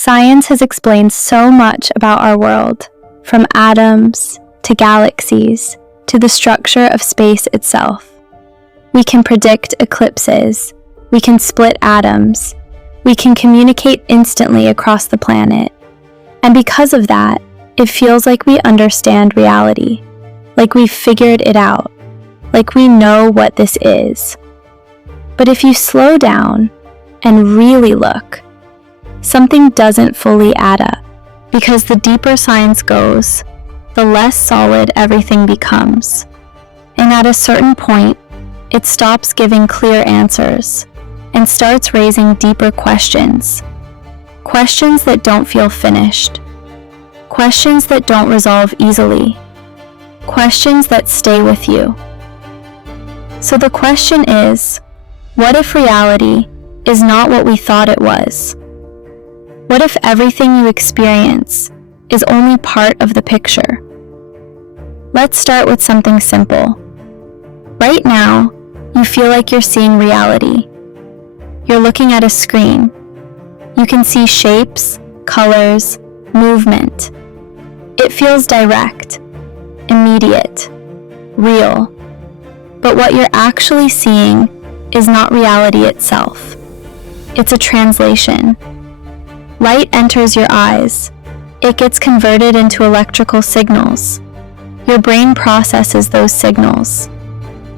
Science has explained so much about our world, from atoms to galaxies to the structure of space itself. We can predict eclipses, we can split atoms, we can communicate instantly across the planet. And because of that, it feels like we understand reality, like we've figured it out, like we know what this is. But if you slow down and really look, something doesn't fully add up, because the deeper science goes, the less solid everything becomes. And at a certain point, it stops giving clear answers and starts raising deeper questions. Questions that don't feel finished. Questions that don't resolve easily. Questions that stay with you. So the question is, what if reality is not what we thought it was? What if everything you experience is only part of the picture? Let's start with something simple. Right now, you feel like you're seeing reality. You're looking at a screen. You can see shapes, colors, movement. It feels direct, immediate, real. But what you're actually seeing is not reality itself. It's a translation. Light enters your eyes. It gets converted into electrical signals. Your brain processes those signals.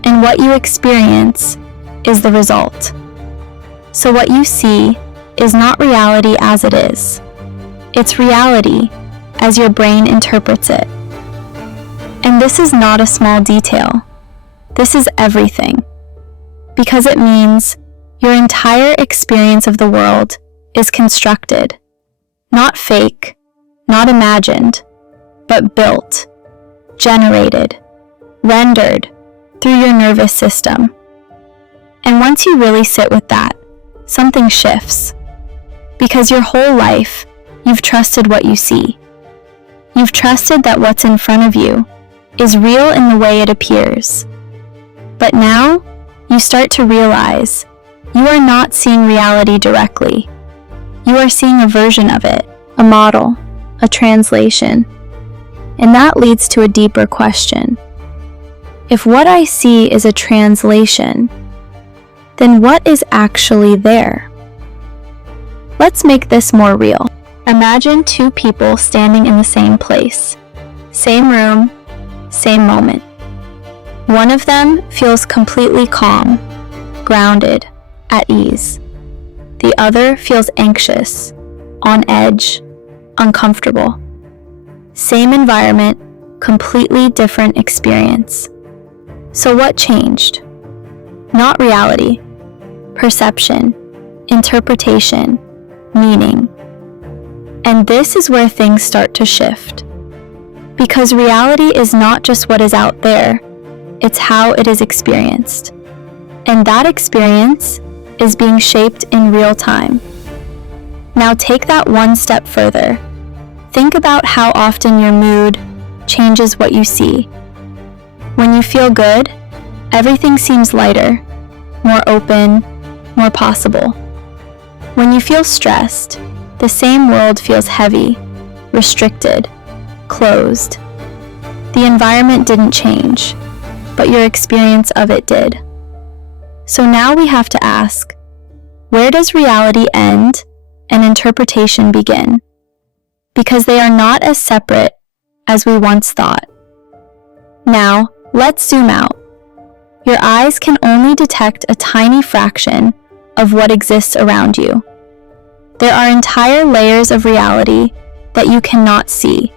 And what you experience is the result. So what you see is not reality as it is. It's reality as your brain interprets it. And this is not a small detail. This is everything. Because it means your entire experience of the world is constructed, not fake, not imagined, but built, generated, rendered through your nervous system. And once you really sit with that, something shifts. Because your whole life, you've trusted what you see. You've trusted that what's in front of you is real in the way it appears. But now, you start to realize you are not seeing reality directly. You are seeing a version of it, a model, a translation. And that leads to a deeper question. If what I see is a translation, then what is actually there? Let's make this more real. Imagine two people standing in the same place, same room, same moment. One of them feels completely calm, grounded, at ease. The other feels anxious, on edge, uncomfortable. Same environment, completely different experience. So what changed? Not reality, perception, interpretation, meaning. And this is where things start to shift. Because reality is not just what is out there, it's how it is experienced. And that experience is being shaped in real time. Now take that one step further. Think about how often your mood changes what you see. When you feel good, everything seems lighter, more open, more possible. When you feel stressed, the same world feels heavy, restricted, closed. The environment didn't change, but your experience of it did. So now we have to ask, where does reality end and interpretation begin? Because they are not as separate as we once thought. Now, let's zoom out. Your eyes can only detect a tiny fraction of what exists around you. There are entire layers of reality that you cannot see.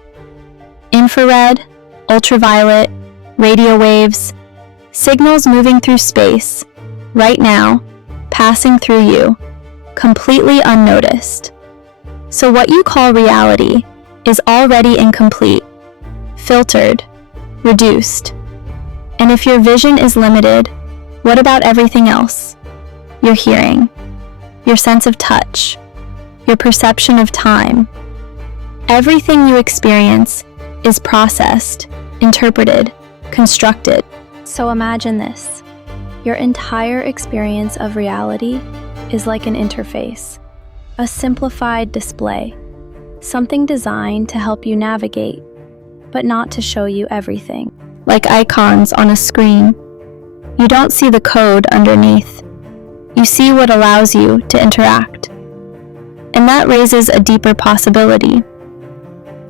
Infrared, ultraviolet, radio waves, signals moving through space, right now, passing through you, completely unnoticed. So what you call reality is already incomplete, filtered, reduced. And if your vision is limited, what about everything else? Your hearing, your sense of touch, your perception of time. Everything you experience is processed, interpreted, constructed. So imagine this. Your entire experience of reality is like an interface. a simplified display, something designed to help you navigate, but not to show you everything. Like icons on a screen, you don't see the code underneath. You see what allows you to interact. And that raises a deeper possibility.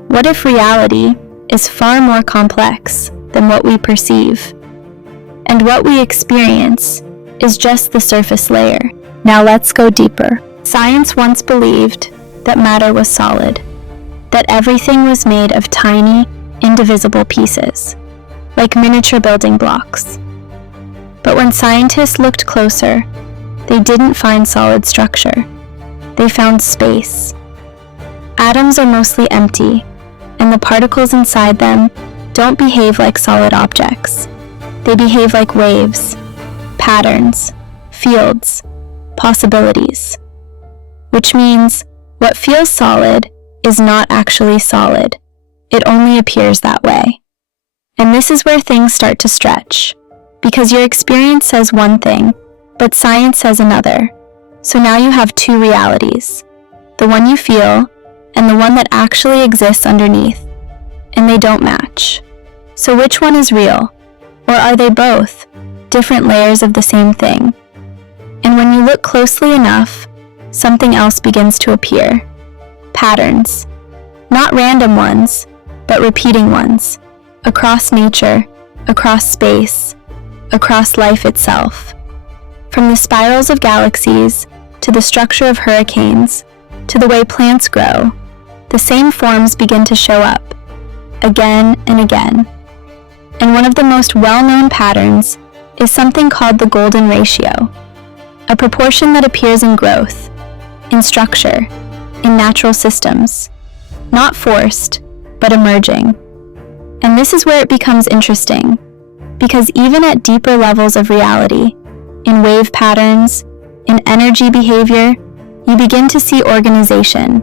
What if reality is far more complex than what we perceive, and what we experience is just the surface layer? Now let's go deeper. Science once believed that matter was solid, that everything was made of tiny, indivisible pieces, like miniature building blocks. But when scientists looked closer, they didn't find solid structure. They found space. Atoms are mostly empty, and the particles inside them don't behave like solid objects. They behave like waves, patterns, fields, possibilities. Which means what feels solid is not actually solid. It only appears that way. And this is where things start to stretch, because your experience says one thing, but science says another. So now you have two realities, the one you feel and the one that actually exists underneath, and they don't match. So which one is real? Or are they both different layers of the same thing? And when you look closely enough, something else begins to appear. Patterns. Not random ones, but repeating ones. Across nature, across space, across life itself. From the spirals of galaxies, to the structure of hurricanes, to the way plants grow, the same forms begin to show up, again and again. And one of the most well-known patterns is something called the golden ratio, a proportion that appears in growth, in structure, in natural systems, not forced, but emerging. And this is where it becomes interesting, because even at deeper levels of reality, in wave patterns, in energy behavior, you begin to see organization,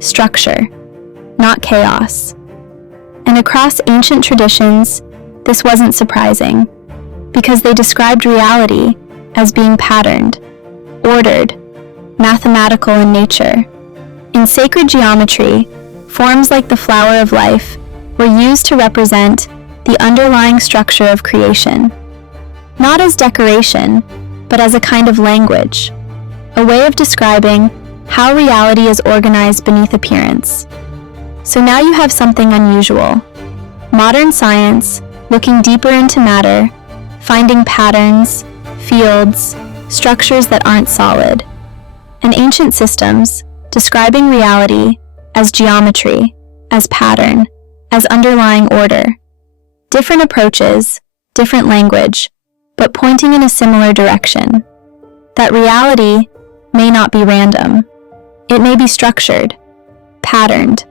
structure, not chaos. And across ancient traditions, this wasn't surprising, because they described reality as being patterned, ordered, mathematical in nature. In sacred geometry, forms like the flower of life were used to represent the underlying structure of creation, not as decoration, but as a kind of language, a way of describing how reality is organized beneath appearance. So now you have something unusual. Modern science, looking deeper into matter, finding patterns, fields, structures that aren't solid, and ancient systems, describing reality as geometry, as pattern, as underlying order. Different approaches, different language, but pointing in a similar direction. That reality may not be random. It may be structured, patterned,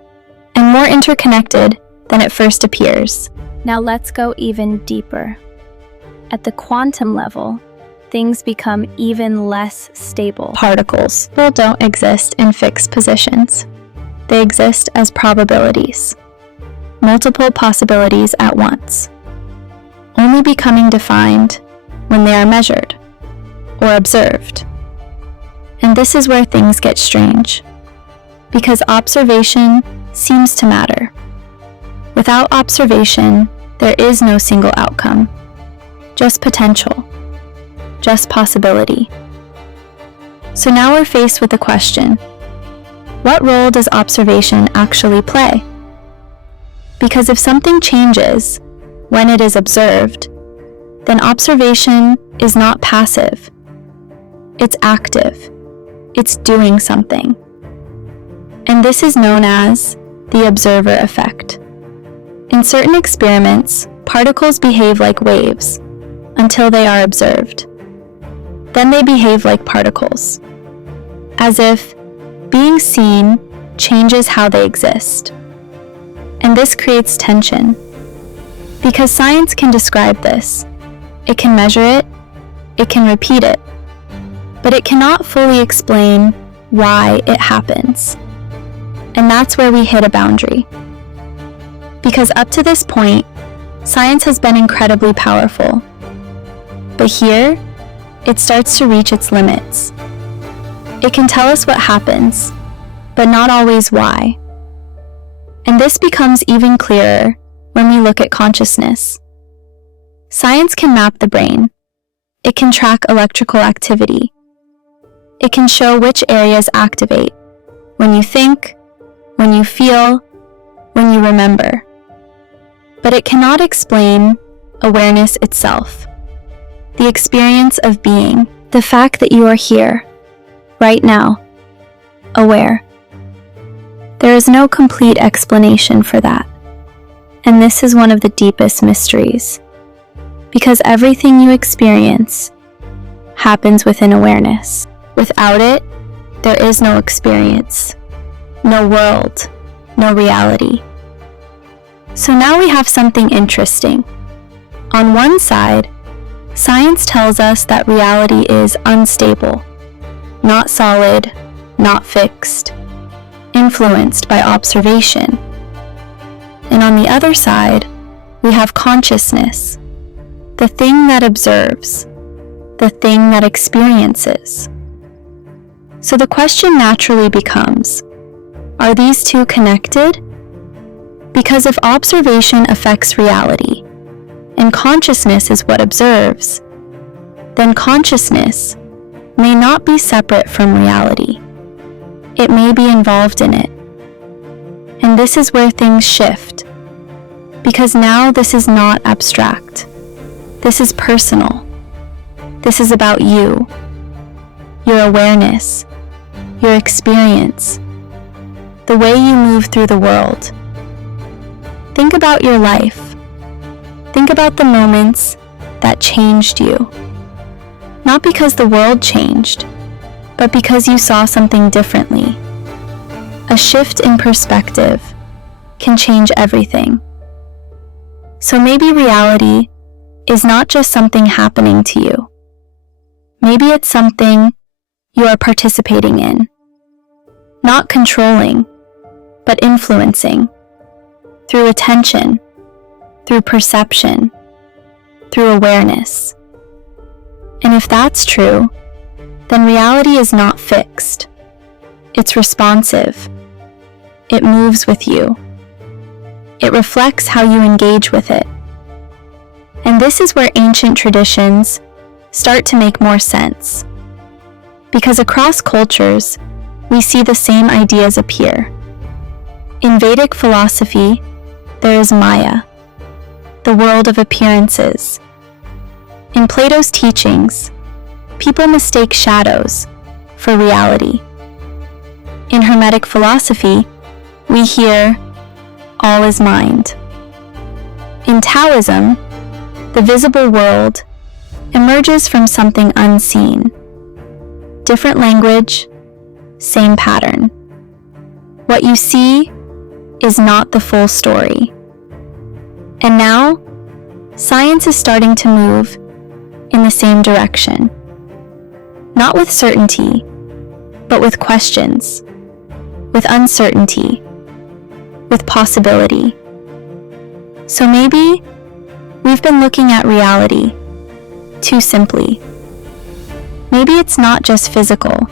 and more interconnected than it first appears. Now let's go even deeper. At the quantum level, things become even less stable. Particles don't exist in fixed positions. They exist as probabilities, multiple possibilities at once, only becoming defined when they are measured or observed. And this is where things get strange, because observation seems to matter. Without observation, there is no single outcome, just potential, just possibility. So now we're faced with the question, what role does observation actually play? Because if something changes when it is observed, then observation is not passive. It's active. It's doing something. And this is known as the observer effect. In certain experiments, particles behave like waves until they are observed. Then they behave like particles, as if being seen changes how they exist. And this creates tension, because science can describe this. It can measure it, it can repeat it, but it cannot fully explain why it happens. And that's where we hit a boundary. Because up to this point, science has been incredibly powerful. But here, it starts to reach its limits. It can tell us what happens, but not always why. And this becomes even clearer when we look at consciousness. Science can map the brain. It can track electrical activity. It can show which areas activate when you think, when you feel, when you remember. But it cannot explain awareness itself, the experience of being, the fact that you are here, right now, aware. There is no complete explanation for that, and this is one of the deepest mysteries, because everything you experience happens within awareness. Without it, there is no experience, no world, no reality. So now we have something interesting. On one side, science tells us that reality is unstable, not solid, not fixed, influenced by observation. And on the other side, we have consciousness, the thing that observes, the thing that experiences. So the question naturally becomes, are these two connected? Because if observation affects reality, and consciousness is what observes, then consciousness may not be separate from reality. It may be involved in it. And this is where things shift, because now this is not abstract. This is personal. This is about you, your awareness, your experience, the way you move through the world. Think about your life. Think about the moments that changed you. Not because the world changed, but because you saw something differently. A shift in perspective can change everything. So maybe reality is not just something happening to you. Maybe it's something you are participating in. Not controlling, but influencing. Through attention, through perception, through awareness. And if that's true, then reality is not fixed. It's responsive. It moves with you. It reflects how you engage with it. And this is where ancient traditions start to make more sense. Because across cultures, we see the same ideas appear. In Vedic philosophy, there is Maya, the world of appearances. In Plato's teachings, people mistake shadows for reality. In Hermetic philosophy, we hear, all is mind. In Taoism, the visible world emerges from something unseen. Different language, same pattern. What you see is not the full story. And now, science is starting to move in the same direction. Not with certainty, but with questions, with uncertainty, with possibility. So maybe we've been looking at reality too simply. Maybe it's not just physical.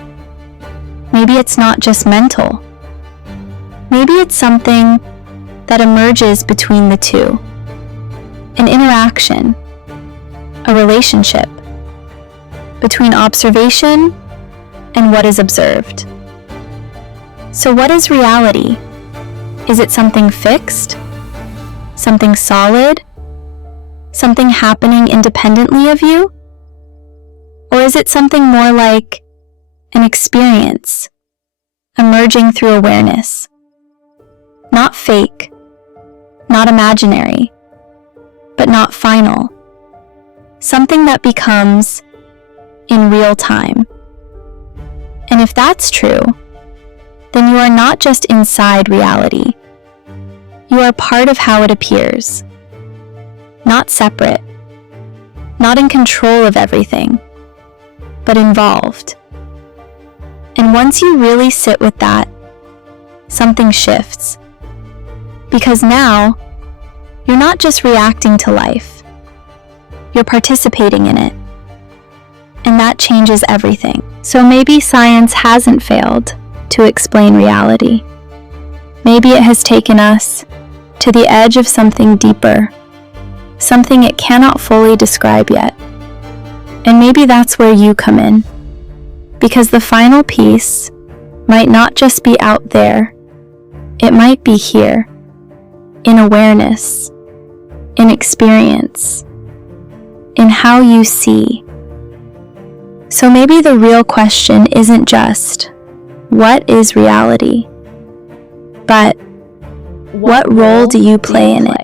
Maybe it's not just mental. Maybe it's something that emerges between the two. An interaction, a relationship between observation and what is observed. So what is reality? Is it something fixed? Something solid? Something happening independently of you? Or is it something more like an experience emerging through awareness? Not fake, not imaginary, but not final. Something that becomes in real time. And if that's true, then you are not just inside reality. You are part of how it appears. Not separate, not in control of everything, but involved. And once you really sit with that, something shifts. Because now, you're not just reacting to life, you're participating in it. And that changes everything. So maybe science hasn't failed to explain reality. Maybe it has taken us to the edge of something deeper, something it cannot fully describe yet. And maybe that's where you come in, because the final piece might not just be out there, it might be here, in awareness, in experience, in how you see. So maybe the real question isn't just, what is reality? But what role do you play in it?